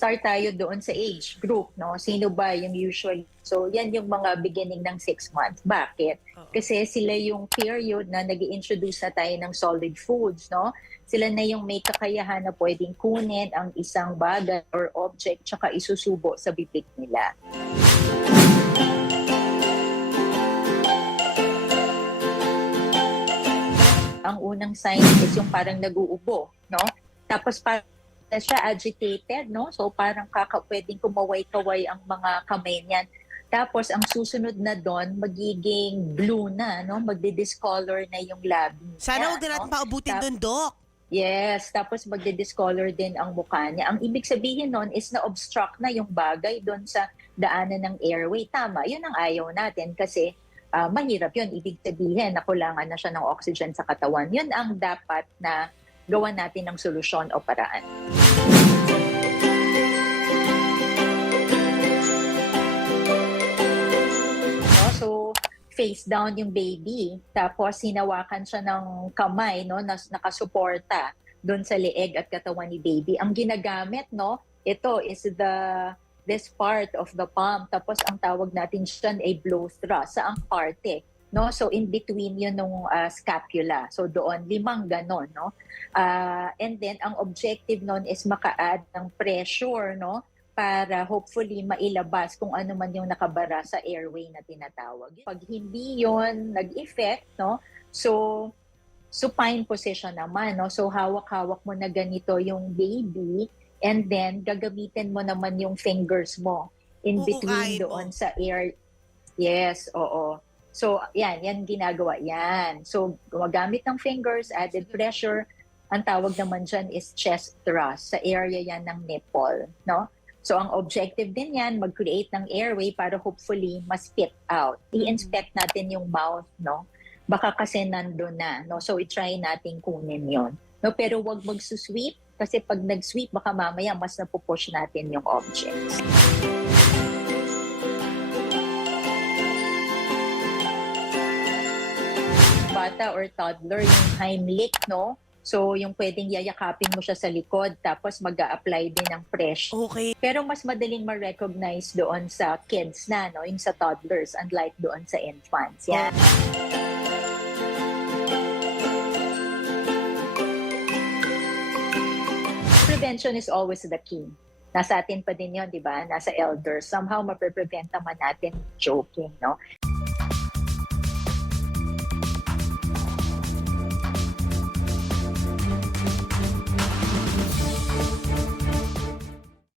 start tayo doon sa age group, no? Sino ba yung usual? So, yan yung mga beginning ng six months. Bakit? Kasi sila yung period na nag introduce na tayo ng solid foods, no? Sila na yung may kakayahan na pwedeng kunin ang isang bagay or object tsaka isusubo sa bibig nila. Ang unang sign is yung parang nag-uubo, no? Tapos parang na siya agitated, no? So parang kaka pwedeng kumaway-kaway ang mga kamay niyan. Tapos ang susunod na doon magiging blue na, no? Magdi-discolor na yung labi niya. Sana huwag na natin no? paubutin doon, Dok. Yes, tapos magdi-discolor din ang mukha niya. Ang ibig sabihin nun is na-obstruct na yung bagay doon sa daanan ng airway. Tama, yun ang ayaw natin kasi ah, mahirap yun. Ibig sabihin na kulangan na siya ng oxygen sa katawan. Yun ang dapat na gawan natin ng solusyon o paraan. So, face down yung baby. Tapos, hinawakan siya ng kamay, no, na nakasuporta doon sa leeg at katawan ni baby. Ang ginagamit, no, ito is the this part of the palm. Tapos, ang tawag natin siya ay blow thrust. Sa ang parte? No? So, in between yun nung ah, scapula. So, doon, limang ganon, no? Ah, and then, ang objective nun is maka-add ng pressure, no? para hopefully mailabas kung ano man yung nakabara sa airway na tinatawag. Pag hindi yon nag-effect, no? So, supine position naman, no? So, hawak-hawak mo na ganito yung baby and then gagamitin mo naman yung fingers mo in between doon sa air. Yes, oo. So, yan, yan ginagawa. Yan. So, gumagamit ng fingers, added pressure. Ang tawag naman dyan is chest thrust. Sa area yan ng nipple, no? So, ang objective din yan, mag-create ng airway para hopefully ma-spit out. I-inspect natin yung mouth, no? Baka kasi nandun na, no? So, i-try natin kunin yon No? Pero wag magsusweep kasi pag nag-sweep, baka mamaya mas napupush natin yung objects. Bata or toddler, yung Heimlich, no? So, yung pwedeng yayakapin mo siya sa likod, tapos mag apply din ng pressure. Okay. Pero mas madaling ma-recognize doon sa kids na, no? Yung sa toddlers, unlike doon sa infants. Yan. Prevention is always the key. Nasa atin pa din yon di ba? Nasa elders. Somehow, mapreprevent naman natin joking, no?